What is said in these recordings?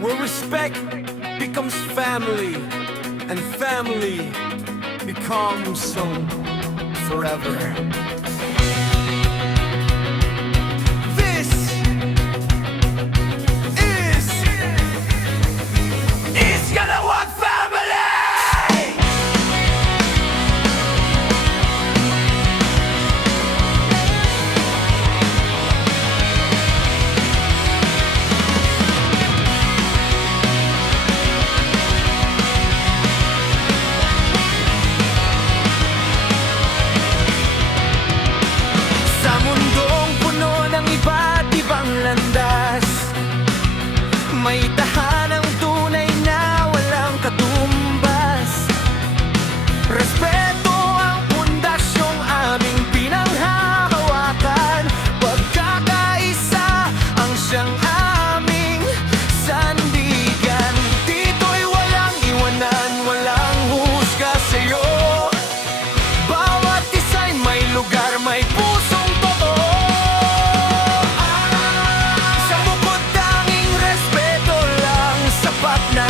where respect becomes family, and family becomes home forever. This is gonna work family! Sa mundong puno ng iba't ibang landas, may tahanang tunay na walang katumbas. Respeto ang pundasyong aming pinanghahawakan. Pagkakaisa ang siyang aming sandigan. Dito'y walang iwanan, walang husga sa'yo. Bawat isa'y may lugar, may pusong totoo. Sa bukod tanging respeto lang sapat na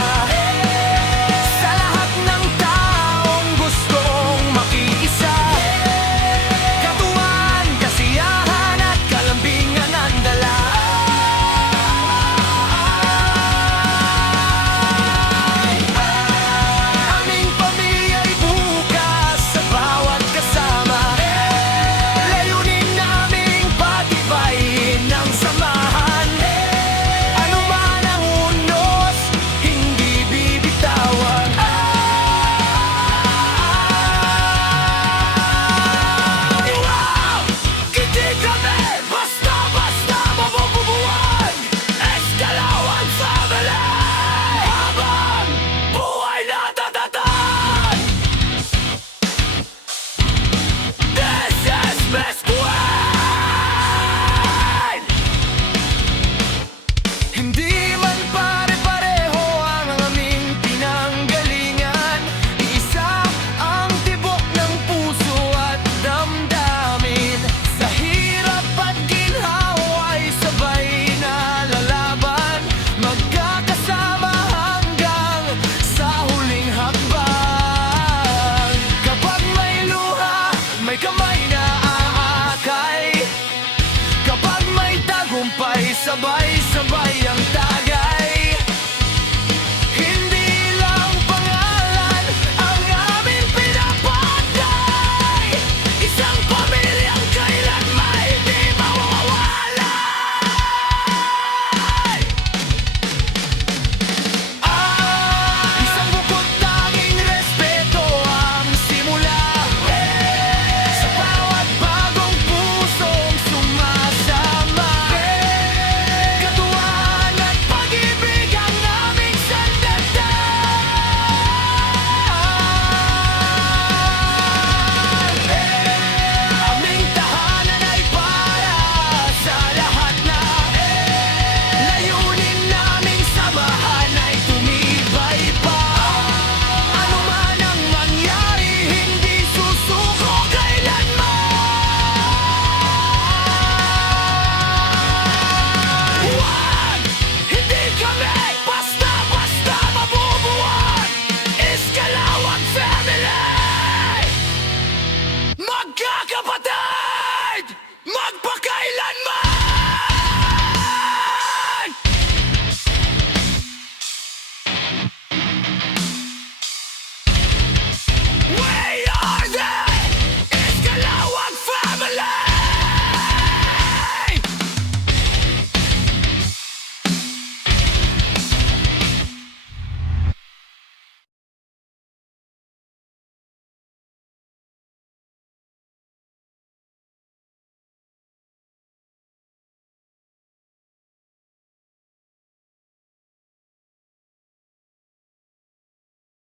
sa lahat ng taong gustong makiisa. Katuwaan, kasiyahan at kalambingan ang dala. Aming pamilya'y bukas sa bawat kasama. Layunin naming patibayin ang samahan. Ano man ang unos, hindi bibitawan. Wow! Hindi kami basta-basta mabububuhan. Eskalawan family habang buhay natatatag. This is Miss Gwen! Hindi man pare-pareho ang aming pinanggalingan. Isa ang tibok ng puso at damdamin. Sa hirap at ginhawa ay sabay na lalaban. Magkakasama hanggang sa huling hakbang. Kapag may luha, may kamay na aakay. Kapag may tagumpay, sabay-sabay ang